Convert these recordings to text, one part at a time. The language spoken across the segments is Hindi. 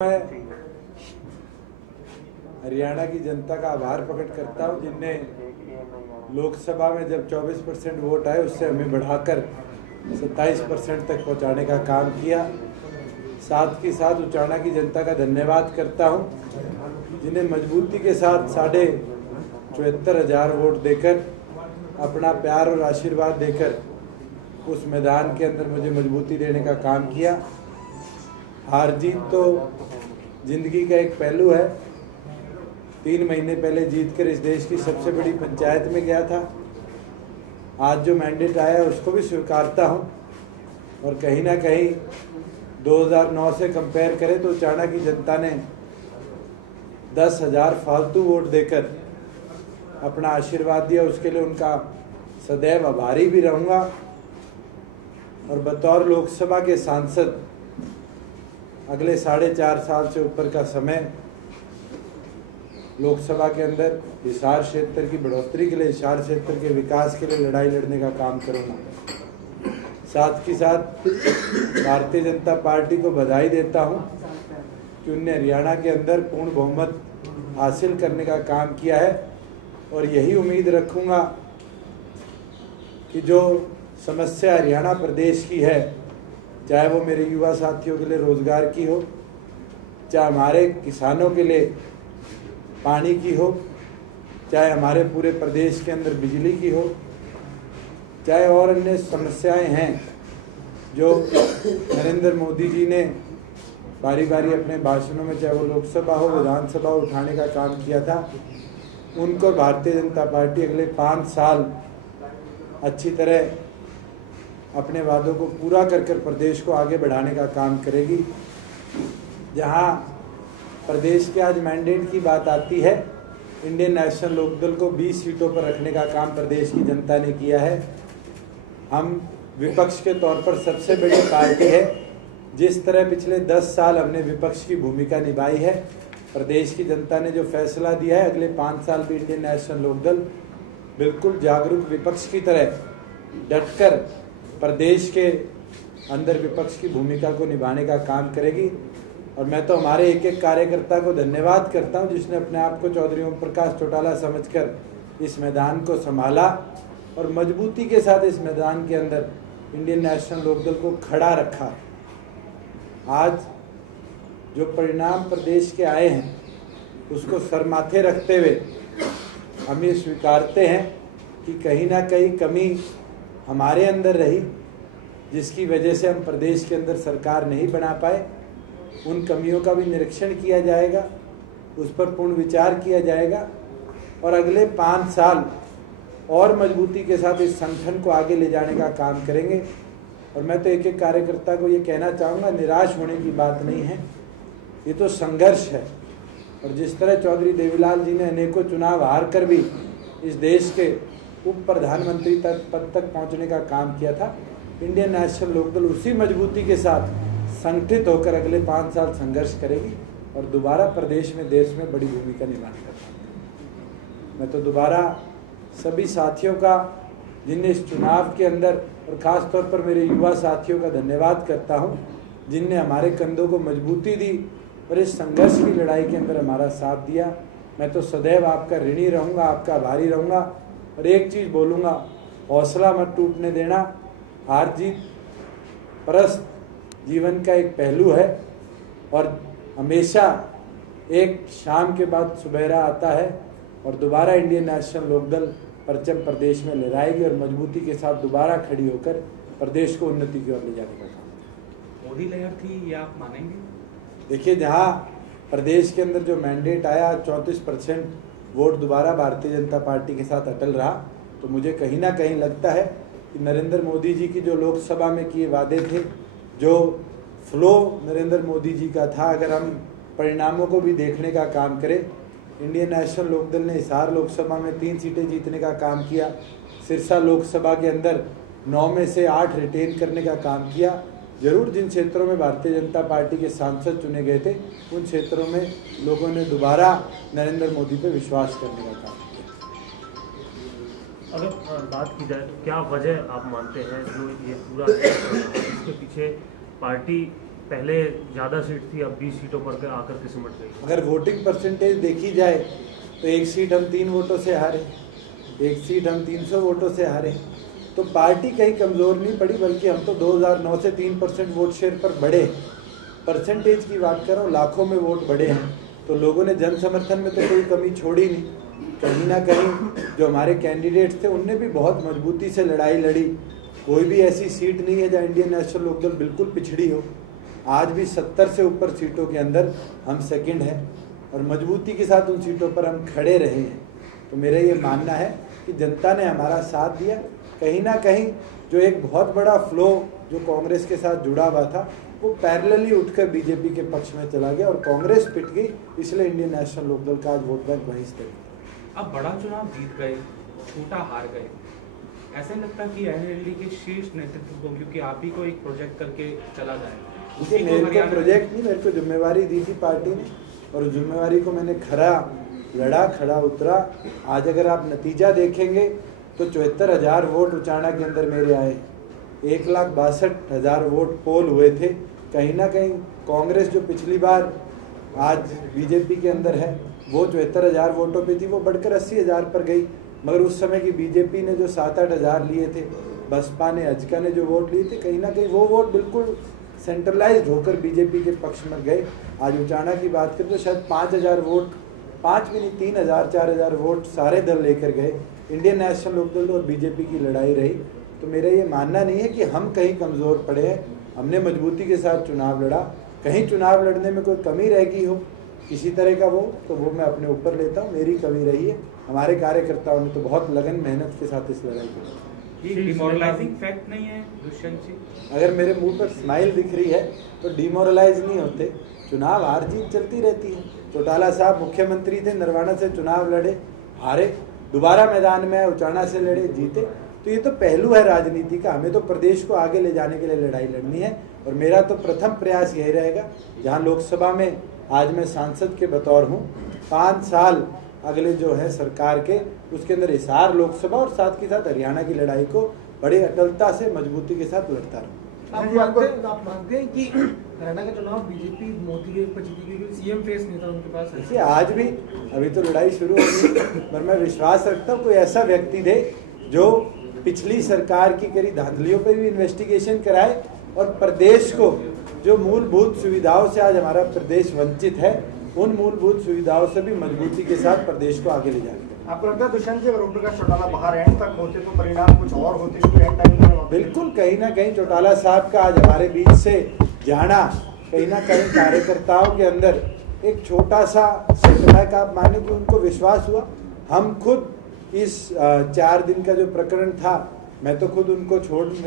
मैं हरियाणा की जनता का आभार प्रकट करता हूं, जिनने लोकसभा में जब 24% वोट आए उससे हमें बढ़ाकर 27% तक पहुंचाने का काम किया। साथ के साथ उचाना की जनता का धन्यवाद करता हूं, जिन्हें मजबूती के साथ 74,500 वोट देकर अपना प्यार और आशीर्वाद देकर उस मैदान के अंदर मुझे मजबूती देने का काम किया। हार जीत तो जिंदगी का एक पहलू है। 3 महीने पहले जीतकर इस देश की सबसे बड़ी पंचायत में गया था। आज जो मैंडेट आया उसको भी स्वीकारता हूं, और कहीं ना कहीं 2009 से कंपेयर करें तो उचाना की जनता ने 10,000 फालतू वोट देकर अपना आशीर्वाद दिया। उसके लिए उनका सदैव आभारी भी रहूंगा। और बतौर लोकसभा के सांसद अगले 4.5 साल से ऊपर का समय लोकसभा के अंदर हिसार क्षेत्र की बढ़ोतरी के लिए, हिसार क्षेत्र के विकास के लिए लड़ाई लड़ने का काम करूंगा। साथ ही साथ भारतीय जनता पार्टी को बधाई देता हूं कि उनने हरियाणा के अंदर पूर्ण बहुमत हासिल करने का काम किया है, और यही उम्मीद रखूंगा कि जो समस्या हरियाणा प्रदेश की है, चाहे वो मेरे युवा साथियों के लिए रोजगार की हो, चाहे हमारे किसानों के लिए पानी की हो, चाहे हमारे पूरे प्रदेश के अंदर बिजली की हो, चाहे और अन्य समस्याएं हैं जो नरेंद्र मोदी जी ने बारी बारी अपने भाषणों में, चाहे वो लोकसभा हो विधानसभा हो, उठाने का काम किया था, उनको भारतीय जनता पार्टी अगले 5 साल अच्छी तरह अपने वादों को पूरा कर प्रदेश को आगे बढ़ाने का काम करेगी। जहां प्रदेश के आज मैंडेट की बात आती है, इंडियन नेशनल लोकदल को 20 सीटों पर रखने का काम प्रदेश की जनता ने किया है। हम विपक्ष के तौर पर सबसे बड़ी पार्टी है। जिस तरह पिछले 10 साल हमने विपक्ष की भूमिका निभाई है, प्रदेश की जनता ने जो फैसला दिया है, अगले 5 साल भी इंडियन नेशनल लोकदल बिल्कुल जागरूक विपक्ष की तरह डटकर प्रदेश के अंदर विपक्ष की भूमिका को निभाने का काम करेगी। और मैं तो हमारे एक एक कार्यकर्ता को धन्यवाद करता हूं, जिसने अपने आप को चौधरी ओम प्रकाश चौटाला समझकर इस मैदान को संभाला और मजबूती के साथ इस मैदान के अंदर इंडियन नेशनल लोकदल को खड़ा रखा। आज जो परिणाम प्रदेश के आए हैं उसको सर माथे रखते हुए हम ये स्वीकारते हैं कि कहीं ना कहीं कमी हमारे अंदर रही, जिसकी वजह से हम प्रदेश के अंदर सरकार नहीं बना पाए। उन कमियों का भी निरीक्षण किया जाएगा, उस पर पूर्ण विचार किया जाएगा, और अगले 5 साल और मजबूती के साथ इस संगठन को आगे ले जाने का काम करेंगे। और मैं तो एक एक कार्यकर्ता को ये कहना चाहूँगा, निराश होने की बात नहीं है, ये तो संघर्ष है। और जिस तरह चौधरी देवीलाल जी ने अनेकों चुनाव हार कर भी इस देश के उप प्रधानमंत्री पद तक पहुंचने का काम किया था, इंडियन नेशनल लोकदल उसी मजबूती के साथ संगठित होकर अगले 5 साल संघर्ष करेगी और दोबारा प्रदेश में, देश में बड़ी भूमिका निभाने का काम करेगी। मैं तो दोबारा सभी साथियों का, जिनने इस चुनाव के अंदर, और खास तौर पर मेरे युवा साथियों का धन्यवाद करता हूं, जिनने हमारे कंधों को मजबूती दी और इस संघर्ष की लड़ाई के अंदर हमारा साथ दिया। मैं तो सदैव आपका ऋणी रहूंगा, आपका आभारी रहूंगा। और एक चीज बोलूंगा, हौसला मत टूटने देना। हार जीत परस्त जीवन का एक पहलू है, और हमेशा एक शाम के बाद सुबेरा आता है, और दोबारा इंडियन नेशनल लोकदल परचम प्रदेश में लहराएगी और मजबूती के साथ दोबारा खड़ी होकर प्रदेश को उन्नति की ओर ले जाने का काम। मोदी लहर थी, ये आप मानेंगे? देखिए, जहां प्रदेश के अंदर जो मैंडेट आया, 34% वोट दोबारा भारतीय जनता पार्टी के साथ अटल रहा, तो मुझे कहीं ना कहीं लगता है कि नरेंद्र मोदी जी की जो लोकसभा में किए वादे थे, जो फ्लो नरेंद्र मोदी जी का था, अगर हम परिणामों को भी देखने का काम करें, इंडियन नेशनल लोकदल ने हिसार लोकसभा में 3 सीटें जीतने का काम किया, सिरसा लोकसभा के अंदर 9 में से 8 रिटेन करने का काम किया। जरूर जिन क्षेत्रों में भारतीय जनता पार्टी के सांसद चुने गए थे, उन क्षेत्रों में लोगों ने दोबारा नरेंद्र मोदी पर विश्वास करने का काम किया। अगर बात की जाए, क्या वजह आप मानते हैं जो ये पूरा इसके पीछे पार्टी पहले ज़्यादा सीट थी, अब 20 सीटों पर आकर के सिमट गई। अगर वोटिंग परसेंटेज देखी जाए तो एक सीट हम 3 वोटों से हारे, एक सीट हम 300 वोटों से हारे। तो पार्टी कहीं कमज़ोर नहीं पड़ी, बल्कि हम तो 2009 से 3% वोट शेयर पर बढ़े। परसेंटेज की बात कर रहा हूँ, लाखों में वोट बढ़े हैं। तो लोगों ने जन समर्थन में तो कोई कमी छोड़ी नहीं। कहीं ना कहीं जो हमारे कैंडिडेट्स थे उनने भी बहुत मजबूती से लड़ाई लड़ी। कोई भी ऐसी सीट नहीं है जहाँ इंडियन नेशनल लोकदल बिल्कुल पिछड़ी हो। आज भी 70 से ऊपर सीटों के अंदर हम सेकंड हैं और मजबूती के साथ उन सीटों पर हम खड़े रहे हैं। तो मेरा ये मानना है कि जनता ने हमारा साथ दिया। कहीं ना कहीं जो एक बहुत बड़ा फ्लो जो कांग्रेस के साथ जुड़ा हुआ था वो पैरेलली उठकर बीजेपी के पक्ष में चला गया और कांग्रेस पिट गई, इसलिए इंडियन नेशनल लोकदल का आज वोट बैंक वहीं स्थिर है। अब बड़ा चुनाव जीत गए, छोटा हार गए, ऐसा नहीं लगता कि एनएलडी के शीर्ष नेतृत्व को, क्योंकि आप ही को एक प्रोजेक्ट करके चला जाए? मेरे को प्रोजेक्ट नहीं, मेरे को जिम्मेवारी दी थी पार्टी ने और उस जिम्मेवारी को मैंने खड़ा उतरा। आज अगर आप नतीजा देखेंगे तो 74,000 वोट उचाना के अंदर मेरे आए, 1,62,000 वोट पोल हुए थे। कहीं ना कहीं कांग्रेस जो पिछली बार आज बीजेपी के अंदर है वो 74,000 वोटों पे थी, वो बढ़कर 80,000 पर गई। मगर उस समय की बीजेपी ने जो 7-8,000 लिए थे, बसपा ने, अजका ने जो वोट लिए थे, कहीं ना कहीं वो वोट बिल्कुल सेंट्रलाइज्ड होकर बीजेपी के पक्ष में गए। आज उचाना की बात करें तो शायद 5,000 वोट, 5 भी नहीं 3,000-4,000 वोट सारे दल लेकर गए। इंडियन नेशनल लोकदल और बीजेपी की लड़ाई रही। तो मेरा ये मानना नहीं है कि हम कहीं कमज़ोर पड़े हैं। हमने मजबूती के साथ चुनाव लड़ा। कहीं चुनाव लड़ने में कोई कमी रह गई हो किसी तरह का तो वो मैं अपने ऊपर लेता हूँ, मेरी कमी रही है। हमारे कार्यकर्ताओं ने तो बहुत लगन मेहनत के साथ इस लड़ाई की। ये डिमोरलाइजिंग फैक्ट नहीं है दुष्यंत जी? अगर मेरे मुंह पर स्माइल दिख रही है तो डिमोरलाइज नहीं होते। चुनाव हार जीत चलती रहती है। चौटाला साहब मुख्यमंत्री थे, नरवाना से चुनाव लड़े, हारे, दोबारा मैदान में उचाना से लड़े, जीते। तो ये तो पहलू है राजनीति का। हमें तो प्रदेश को आगे ले जाने के लिए लड़ाई लड़नी है और मेरा तो प्रथम प्रयास यही रहेगा। जहाँ लोकसभा में आज मैं सांसद के बतौर हूँ, 5 साल अगले जो है सरकार के, उसके अंदर हिसार लोकसभा और साथ के साथ हरियाणा की लड़ाई को बड़ी अटलता से मजबूती के साथ लड़ता रहूँ। आप मानते हैं कि हरियाणा का चुनाव बीजेपी मोदी के ऊपर जीती क्योंकि सीएम फेस नहीं था उनके पास? देखिए आज भी, अभी तो लड़ाई शुरू होगी, पर मैं विश्वास रखता हूँ कोई ऐसा व्यक्ति दे जो पिछली सरकार की करी धांधलियों पर भी इन्वेस्टिगेशन कराए और प्रदेश को जो मूलभूत सुविधाओं से आज हमारा प्रदेश वंचित है, उन मूलभूत सुविधाओं से भी मजबूती के साथ प्रदेश को आगे ले जाएंगे। आपको लगता है दुष्यंत जी, अगर ओम प्रकाश चौटाला बाहर एंड तक होते तो परिणाम कुछ और होते? एंड टाइम में बिल्कुल कहीं ना कहीं चौटाला साहब का आज हमारे बीच से जाना कहीं ना कहीं कार्यकर्ताओं के अंदर एक छोटा सा सेटबैक, आप माने कि उनको विश्वास हुआ। हम खुद इस 4 दिन का जो प्रकरण था, मैं तो खुद उनको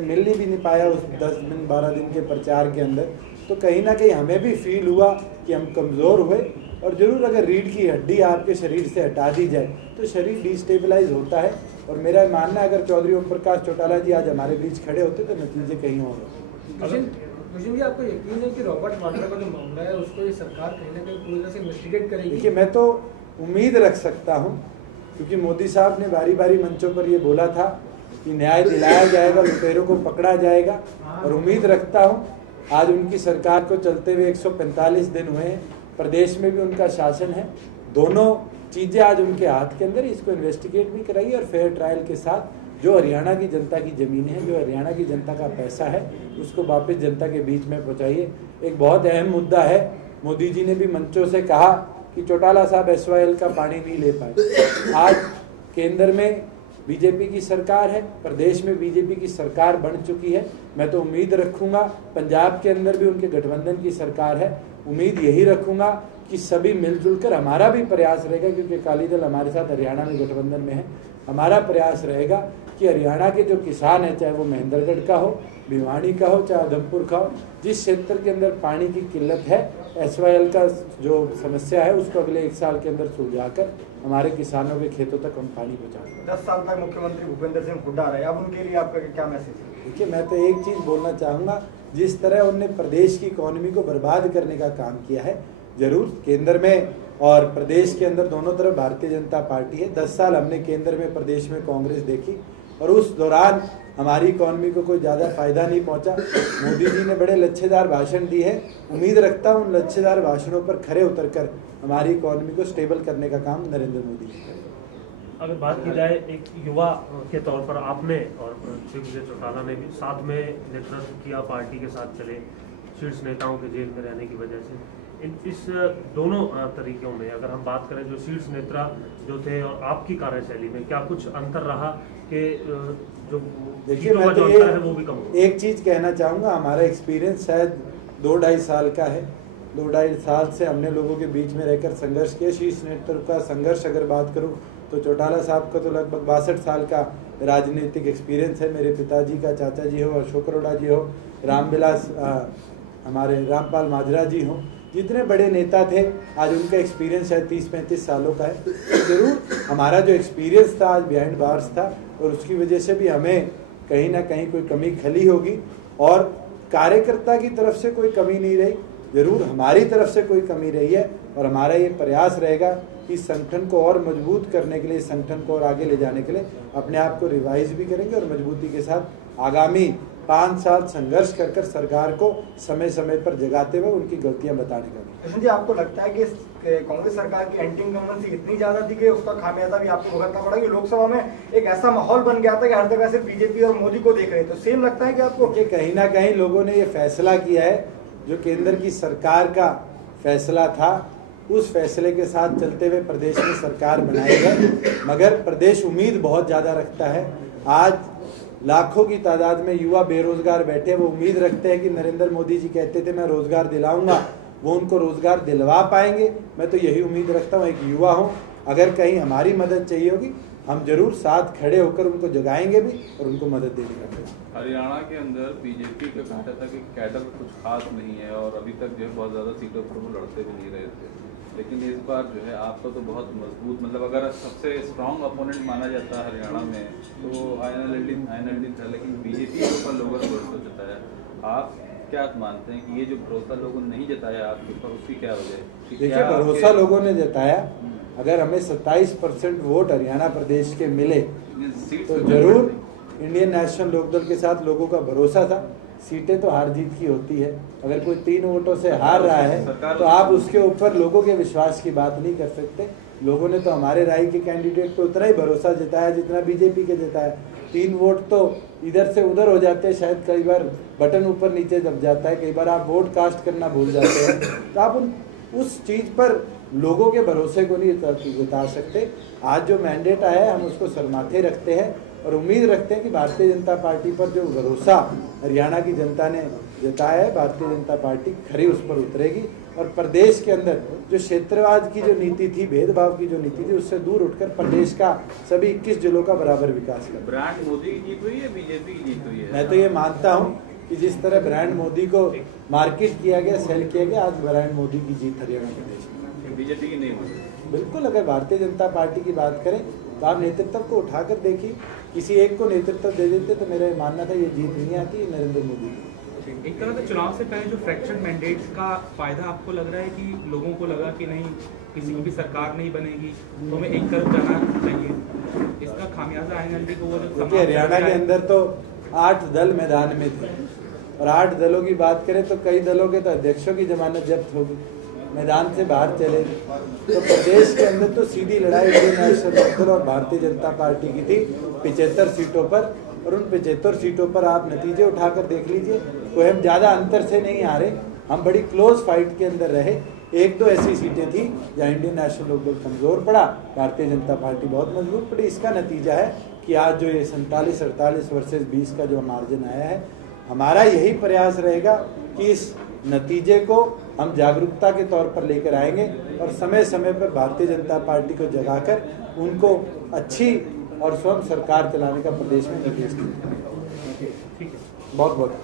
मिलने भी नहीं पाया उस 10 दिन 12 दिन के प्रचार के अंदर। तो कहीं ना कहीं हमें भी फील हुआ कि हम कमज़ोर हुए और जरूर अगर रीढ़ की हड्डी आपके शरीर से हटा दी जाए तो शरीर डिस्टेबलाइज होता है। और मेरा मानना है अगर चौधरी ओम प्रकाश चौटाला जी आज हमारे बीच खड़े होते तो नतीजे कहीं और होते। दुष्यंत जी, आपको यकीन है कि रॉबर्ट वाड्रा का जो मामला है उसको ये सरकार कहीं ना कहीं पूरी तरह से इन्वेस्टिगेट करेगी? देखिए, मैं तो उम्मीद रख सकता हूँ क्योंकि मोदी साहब ने बारी बारी मंचों पर ये बोला था कि न्याय दिलाया जाएगा, लुटेरों को पकड़ा जाएगा। और उम्मीद रखता हूँ आज उनकी सरकार को चलते हुए 145 दिन हुए हैं, प्रदेश में भी उनका शासन है, दोनों चीज़ें आज उनके हाथ के अंदर, इसको इन्वेस्टिगेट भी कराइए और फेयर ट्रायल के साथ जो हरियाणा की जनता की ज़मीनें हैं, जो हरियाणा की जनता का पैसा है, उसको वापस जनता के बीच में पहुँचाइए। एक बहुत अहम मुद्दा है, मोदी जी ने भी मंचों से कहा कि चौटाला साहब SYL का पानी नहीं ले पाए। आज केंद्र में बीजेपी की सरकार है, प्रदेश में बीजेपी की सरकार बन चुकी है। मैं तो उम्मीद रखूंगा, पंजाब के अंदर भी उनके गठबंधन की सरकार है, उम्मीद यही रखूंगा कि सभी मिलजुल कर, हमारा भी प्रयास रहेगा क्योंकि अकाली दल हमारे साथ हरियाणा में गठबंधन में है, हमारा प्रयास रहेगा कि हरियाणा के जो किसान है, चाहे वो महेंद्रगढ़ का हो, भिवानी का हो, चाहे उधमपुर का हो, जिस क्षेत्र के अंदर पानी की किल्लत है, SYL का जो समस्या है उसको अगले 1 साल के अंदर सुलझाकर हमारे किसानों के खेतों तक हम पानी पहुँचाएंगे। 10 साल तक मुख्यमंत्री भूपेंद्र सिंह हुड्डा रहे, अब उनके लिए आपका क्या मैसेज है? देखिए, मैं तो एक चीज़ बोलना चाहूँगा, जिस तरह उनने प्रदेश की इकोनॉमी को बर्बाद करने का काम किया है, जरूर केंद्र में और प्रदेश के अंदर दोनों तरफ भारतीय जनता पार्टी है। 10 साल हमने केंद्र में, प्रदेश में कांग्रेस देखी और उस दौरान हमारी इकॉनमी को कोई ज़्यादा फायदा नहीं पहुंचा। मोदी जी ने बड़े लच्छेदार भाषण दिए हैं, उम्मीद रखता हूं उन लच्छेदार भाषणों पर खरे उतरकर हमारी इकॉनमी को स्टेबल करने का काम नरेंद्र मोदी जी करें। अगर बात की जाए एक युवा के तौर पर, आपने और श्री विजय चौटाला ने भी साथ में नेतृत्व किया, पार्टी के साथ चले, शीर्ष नेताओं के जेल में रहने की वजह से। इस दोनों तरीकों में अगर हम बात करें, जो शीर्ष नेता जो थे और आपकी कार्यशैली में क्या कुछ अंतर रहा कि जो देखिए, मैं तो ये है वो भी कम एक चीज़ कहना चाहूँगा, हमारा एक्सपीरियंस शायद 2-2.5 साल का है। 2-2.5 साल से हमने लोगों के बीच में रहकर संघर्ष किया। शीर्ष नेतृत्व का संघर्ष अगर बात करूं तो चौटाला साहब का तो लगभग 62 साल का राजनीतिक एक्सपीरियंस है। मेरे पिताजी का, चाचा जी हो, अशोक अरोड़ा जी हो, रामविलास हमारे रामपाल माजरा जी हो, जितने बड़े नेता थे आज उनका एक्सपीरियंस शायद 30-35 सालों का है। तो जरूर हमारा जो एक्सपीरियंस था आज बिहाइंड बार्स था, और उसकी वजह से भी हमें कहीं ना कहीं कोई कमी खली होगी, और कार्यकर्ता की तरफ से कोई कमी नहीं रही, जरूर हमारी तरफ से कोई कमी रही है। और हमारा ये प्रयास रहेगा कि संगठन को और मजबूत करने के लिए, संगठन को और आगे ले जाने के लिए अपने आप को रिवाइज भी करेंगे और मजबूती के साथ आगामी 5 साल संघर्ष कर सरकार को समय समय पर जगाते हुए उनकी गलतियां बताने का। कृष्ण जी, आपको लगता है कि कांग्रेस सरकार की एंटी इनकम्बेंसी इतनी ज्यादा थी कि उसका खामियाजा भी आपको भुगतना पड़ा, कि लोकसभा में एक ऐसा माहौल बन गया था कि हर जगह से बीजेपी और मोदी को देख रहे थे? तो सेम लगता है कि आपको कहीं ना कहीं लोगों ने ये फैसला किया है जो केंद्र की सरकार का फैसला था, उस फैसले के साथ चलते हुए प्रदेश में सरकार बनाई गई, मगर प्रदेश उम्मीद बहुत ज्यादा रखता है। आज लाखों की तादाद में युवा बेरोजगार बैठे, वो उम्मीद रखते हैं कि नरेंद्र मोदी जी कहते थे मैं रोजगार दिलाऊंगा, वो उनको रोजगार दिलवा पाएंगे। मैं तो यही उम्मीद रखता हूँ, एक युवा हूँ, अगर कहीं हमारी मदद चाहिए होगी हम जरूर साथ खड़े होकर उनको जगाएंगे भी और उनको मदद देने का प्रयास। हरियाणा के अंदर बीजेपी का कहता था कि कैडर कुछ खास नहीं है और अभी तक जो है बहुत ज़्यादा सीटों पर वो लड़ते भी नहीं रहे थे, लेकिन इस बार जो है आपका तो बहुत मजबूत, मतलब अगर सबसे स्ट्रांग अपोनेंट माना जाता है हरियाणा में तो आईएनएलडी था, लेकिन बीजेपी के ऊपर लोगों ने भरोसा जताया। आप क्या मानते हैं कि ये जो भरोसा लोगों ने नहीं जताया आपके ऊपर, उसकी क्या वजह है? देखिए, भरोसा लोगों ने जताया, अगर हमें 27% वोट हरियाणा प्रदेश के मिले तो जरूर इंडियन नेशनल लोकदल के साथ लोगों का भरोसा था। सीटें तो हार जीत की होती है, अगर कोई 3 वोटों से हार रहा है तो आप उसके ऊपर लोगों के विश्वास की बात नहीं कर सकते। लोगों ने तो हमारे राय के कैंडिडेट पे उतना ही भरोसा जताया जितना बीजेपी के जताया। 3 वोट तो इधर से उधर हो जाते हैं, शायद कई बार बटन ऊपर नीचे दब जाता है, कई बार आप वोट कास्ट करना भूल जाते हैं, तो आप उस चीज पर लोगों के भरोसे को नहीं जता सकते। आज जो मैंडेट आया है हम उसको सरमाथे रखते हैं और उम्मीद रखते हैं कि भारतीय जनता पार्टी पर जो भरोसा हरियाणा की जनता ने जताया है, भारतीय जनता पार्टी खरी उस पर उतरेगी और प्रदेश के अंदर जो क्षेत्रवाद की जो नीति थी, भेदभाव की जो नीति थी, उससे दूर उठकर प्रदेश का सभी 21 जिलों का बराबर विकास कर। ब्रांड मोदी की जीत हुई है, बीजेपी की जीत हुई है? मैं तो ये मानता हूँ कि जिस तरह ब्रांड मोदी को मार्केट किया गया, सेल किया गया, आज ब्रांड मोदी की जीत हरियाणा प्रदेश में, बीजेपी की नहीं हुई। बिल्कुल, अगर भारतीय जनता पार्टी की बात करें तो आप नेतृत्व को उठाकर देखिए, किसी एक को नेतृत्व दे देते तो मेरा मानना था ये जीत नहीं आती, नरेंद्र मोदी की। एक तरह से चुनाव से पहले जो फ्रैक्चर्ड मैंडेट्स का फायदा आपको लग रहा है कि लोगों को लगा कि नहीं, किसी की भी सरकार नहीं बनेगी तो हमें एक तरफ जाना चाहिए, इसका खामियाजा आईएनएलडी को वो देखिए, हरियाणा के अंदर तो 8 दल मैदान में थे और 8 दलों की बात करें तो कई दलों के तो अध्यक्षों की जमानत जब्त होगी, मैदान से बाहर चले गए। तो प्रदेश के अंदर तो सीधी लड़ाई इंडियन नेशनल लोकदल और भारतीय जनता पार्टी की थी 75 सीटों पर, और उन 75 सीटों पर आप नतीजे उठाकर देख लीजिए, कोई हम ज्यादा अंतर से नहीं आ रहे, हम बड़ी क्लोज फाइट के अंदर रहे। 1-2 ऐसी सीटें थी जहाँ इंडियन नेशनल लोकदल कमजोर पड़ा, भारतीय जनता पार्टी बहुत मजबूत पड़ी। इसका नतीजा है कि आज जो ये 47-48 वर्सेस 20 का जो मार्जिन आया है, हमारा यही प्रयास रहेगा कि इस नतीजे को हम जागरूकता के तौर पर लेकर आएंगे और समय समय पर भारतीय जनता पार्टी को जगाकर उनको अच्छी और स्वयं सरकार चलाने का प्रदेश में निर्देश देंगे। बहुत बहुत